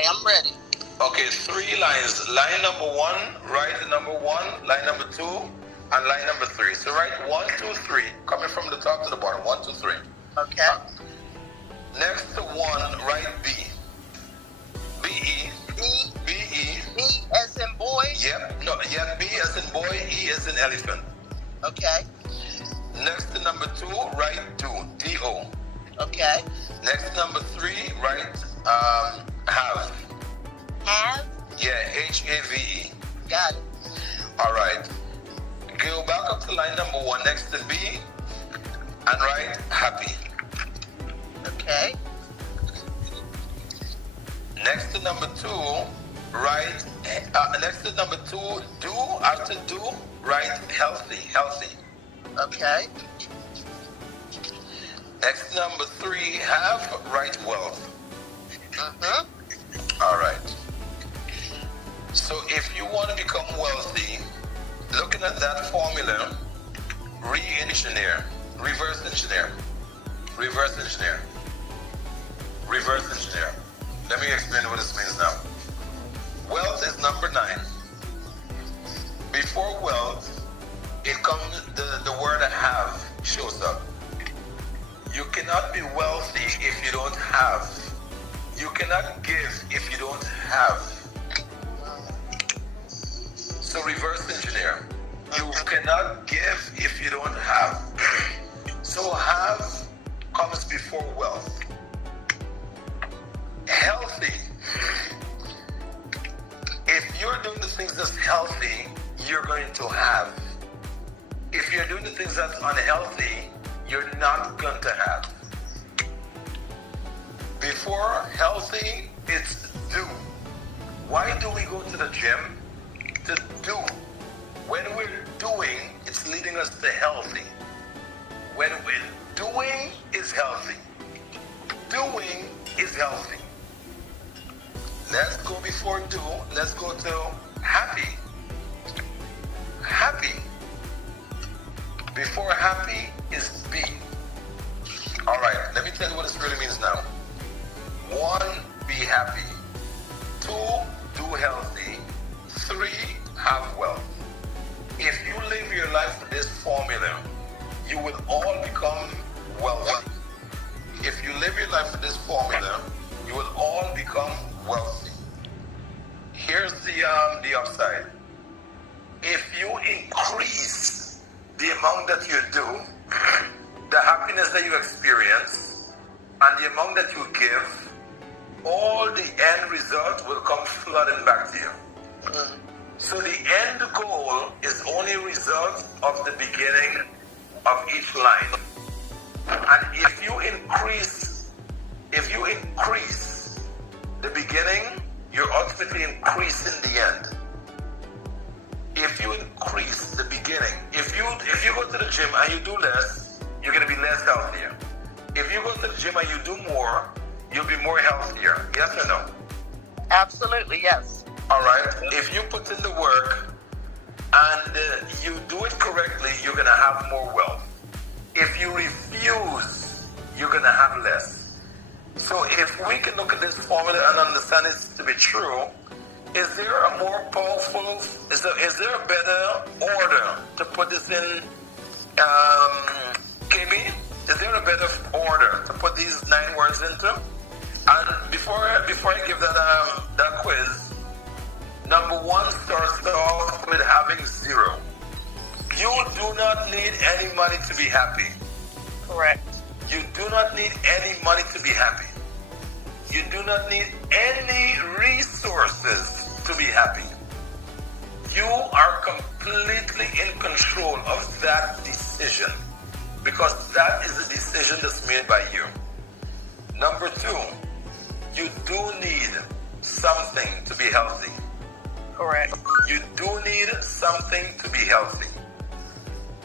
Okay, I'm ready. Okay, 3 lines. Line number 1, write the number 1, line number 2, and line number 3. So write 1, 2, 3, coming from the top to the bottom. 1, 2, 3. Okay. Next to 1, write B. B-E. B. B-E. B as in boy. Yep. No, yeah, B as in boy, E as in elephant. Okay. Next to number 2, write do. D-O. Okay. Next to number 3, write have. Have. Yeah, H-A-V-E. Got it. All right. Go back up to line number 1 next to B and write happy. Okay. Next to number 2, write, next to number 2, do, after do, write healthy, healthy. Okay. Next to number 3, have, write wealth. Mm-hmm. All right. So if you want to become wealthy, looking at that formula, re-engineer, reverse engineer, reverse engineer, reverse engineer. Let me explain what this means now. Wealth is number 9. Before wealth, it comes, the word have shows up. You cannot be wealthy if you don't have. You cannot give if you don't have. So reverse engineer. You cannot give if you don't have. So have comes before wealth. Healthy. If you're doing the things that's healthy, you're going to have. If you're doing the things that's unhealthy, you're not going to have. Before healthy, it's do. Why do we go to the gym? To do. When we're doing, it's leading us to healthy. When we're doing is healthy. Doing is healthy. Let's go before do. Let's go to happy. Happy. Before happy is be. All right, let me tell you what this really means now. 1, be happy. 2, do healthy. 3, have wealth. If you live your life with this formula, you will all become wealthy. If you live your life with this formula, you will all become wealthy. Here's the upside. If you increase the amount that you do, the happiness that you experience, and the amount that you give, all the end result will come flooding back to you. So the end goal is only a result of the beginning of each line. And if you increase the beginning, you're ultimately increasing the end. If you increase the beginning, if you go to the gym and you do less, you're going to be less healthier. If you go to the gym and you do more, you'll be more healthier. Yes or no? Absolutely, yes. All right. If you put in the work and you do it correctly, you're going to have more wealth. If you refuse, you're going to have less. So if we can look at this formula and understand it to be true, is there a more powerful, is there a better order to put this in, KB? Is there a better order to put these 9 words into? And before I give that quiz, number 1 starts off with having 0. You do not need any money to be happy. Correct. You do not need any money to be happy. You do not need any resources to be happy. You are completely in control of that decision because that is a decision that's made by you. Number 2, you do need something to be healthy. Correct. You do need something to be healthy.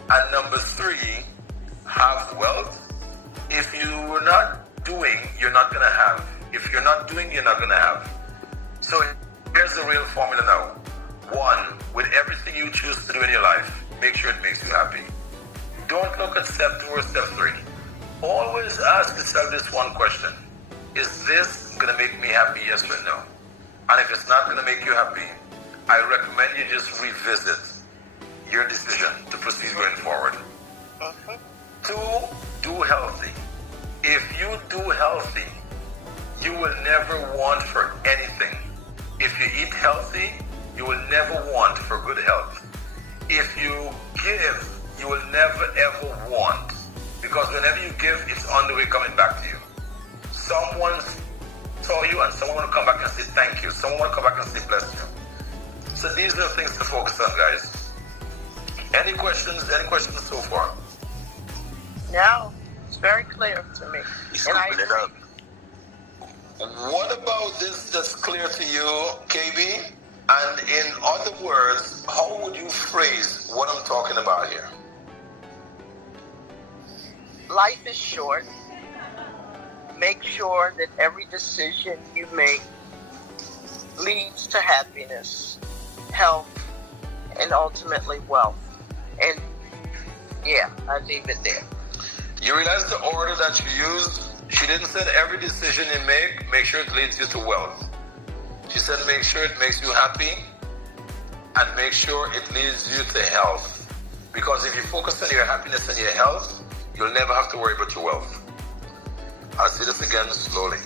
And number 3, have wealth. If you are not doing, you're not going to have. If you're not doing, you're not going to have. So here's the real formula now. 1, with everything you choose to do in your life, make sure it makes you happy. Don't look at step 2 or step 3. Always ask yourself this one question. Is this going to make me happy, yes or no? And if it's not going to make you happy, I recommend you just revisit your decision to proceed going forward. 2, do healthy. If you do healthy, you will never want for anything. If you eat healthy, you will never want for good health. If you give, you will never ever want. Because whenever you give, it's on the way coming back to you. Someone saw you and someone will come back and say thank you. Someone will come back and say bless you. So these are the things to focus on, guys. Any questions? Any questions so far? No, it's very clear to me. And I agree. What about this that's clear to you, KB? And in other words, how would you phrase what I'm talking about here? Life is short. Make sure that every decision you make leads to happiness, health, and ultimately wealth. And yeah, I leave it there. You realize the order that you used? She didn't say every decision you make sure it leads you to wealth. She said make sure it makes you happy and make sure it leads you to health. Because if you focus on your happiness and your health, you'll never have to worry about your wealth. I'll say this again slowly.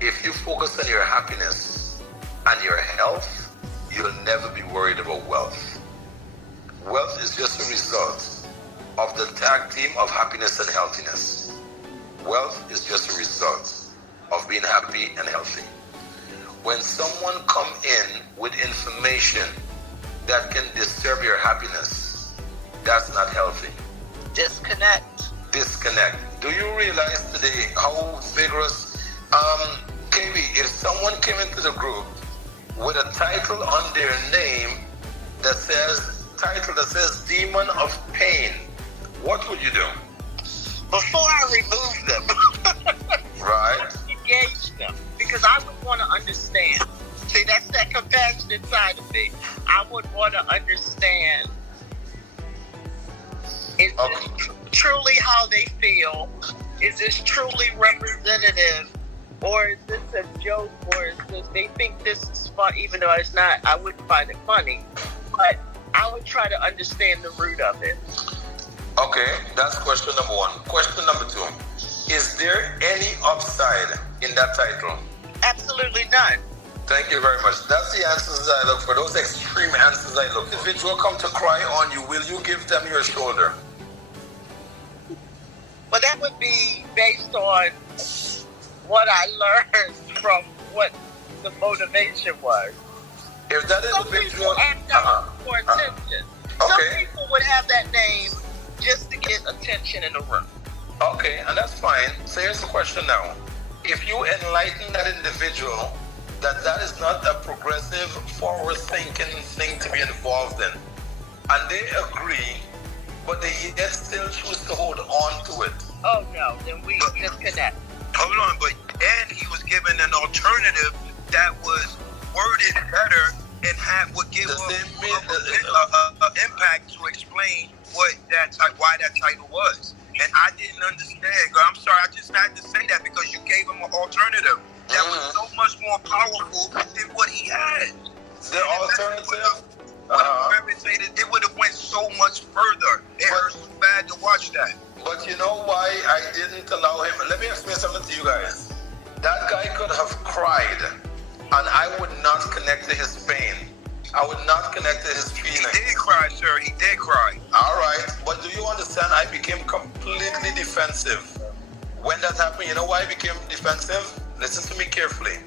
If you focus on your happiness and your health, you'll never be worried about wealth. Wealth is just a result of the tag team of happiness and healthiness. Wealth is just a result of being happy and healthy. When someone come in with information that can disturb your happiness, that's not healthy. Disconnect. Do you realize today how vigorous, KB, if someone came into the group with a title on their name that says Demon of Pain, what would you do? Before I remove them, Right. engage them, because I would want to understand. See, that's that compassionate side of me. I would want to understand, is this truly how they feel? Is this truly representative? Or is this a joke? Or is this, they think this is fun, even though it's not, I wouldn't find it funny. But I would try to understand the root of it. Okay, that's question number 1. Question number 2. Is there any upside in that title? Absolutely none. Thank you very much. That's the answers I look for. Those extreme answers I look for. If individual come to cry on you, will you give them your shoulder? Well, that would be based on what I learned from what the motivation was. If that Some individual... people act out for attention. Some Okay. people would have that name just to get attention in the room. Okay, and that's fine. So here's the question now. If you enlighten that individual that is not a progressive, forward-thinking thing to be involved in, and they agree, but they yet still choose to hold on to it. Oh no, then we disconnect. Hold on, but and he was given an alternative that was worded better and would give The us same impact to explain why that title was. And I didn't understand. I'm sorry, I just had to say that because you gave him an alternative that was so much more powerful than what he had. The alternative... It would have went so much further. It hurt so bad to watch that. But you know why I didn't allow him? Let me explain something to you guys. That guy could have cried, and I would not connect to his pain. I would not connect to his feelings. He did cry, sir. He did cry. All right, but do you understand? I became completely defensive. When that happened, you know why I became defensive? Listen to me carefully.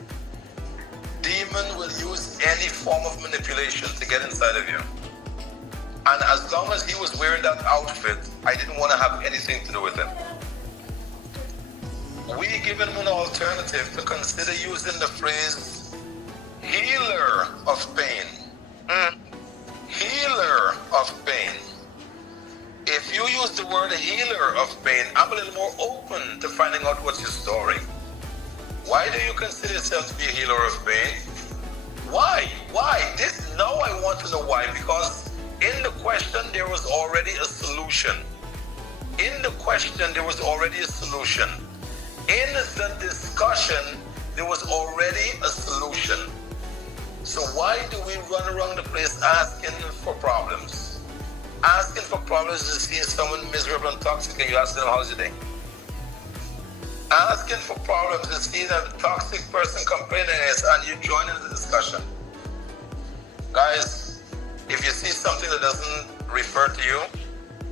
Demon will use any form of manipulation to get inside of you. And as long as he was wearing that outfit, I didn't want to have anything to do with him. We given him an alternative to consider using the phrase healer of pain. Healer of pain. If you use the word healer of pain, I'm a little more open to finding out what's your story. Why do you consider yourself to be a healer of pain? Why? Now I want to know why, because in the question there was already a solution. In the discussion there was already a solution. So why do we run around the place asking for problems? Asking for problems is seeing someone miserable and toxic and you ask them, how's your day? Asking for problems is seeing a toxic person complaining and you join in the discussion. Guys, if you see something that doesn't refer to you,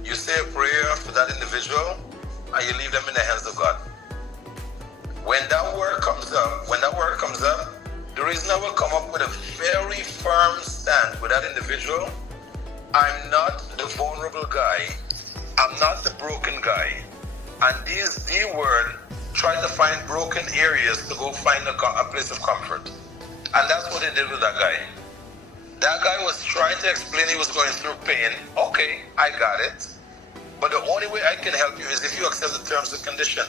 you say a prayer for that individual and you leave them in the hands of God. When that word comes up, the reason I will come up with a very firm stand with that individual, I'm not the vulnerable guy, I'm not the broken guy. And these D word try to find broken areas to go find a place of comfort. And that's what they did with that guy. That guy was trying to explain he was going through pain. Okay, I got it. But the only way I can help you is if you accept the terms and condition.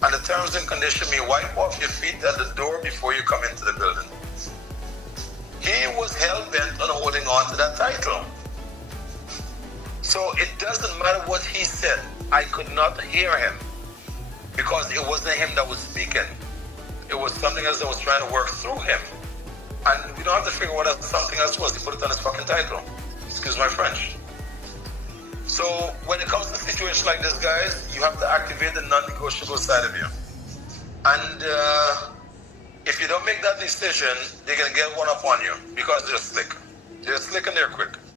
And the terms and condition mean wipe off your feet at the door before you come into the building. He was hell-bent on holding on to that title. So it doesn't matter what he said. I could not hear him because it wasn't him that was speaking. It was something else that was trying to work through him. And we don't have to figure out what that something else was. He put it on his fucking title. Excuse my French. So when it comes to situations like this, guys, you have to activate the non-negotiable side of you. And if you don't make that decision, they're going to get one up on you because they're slick. They're slick and they're quick.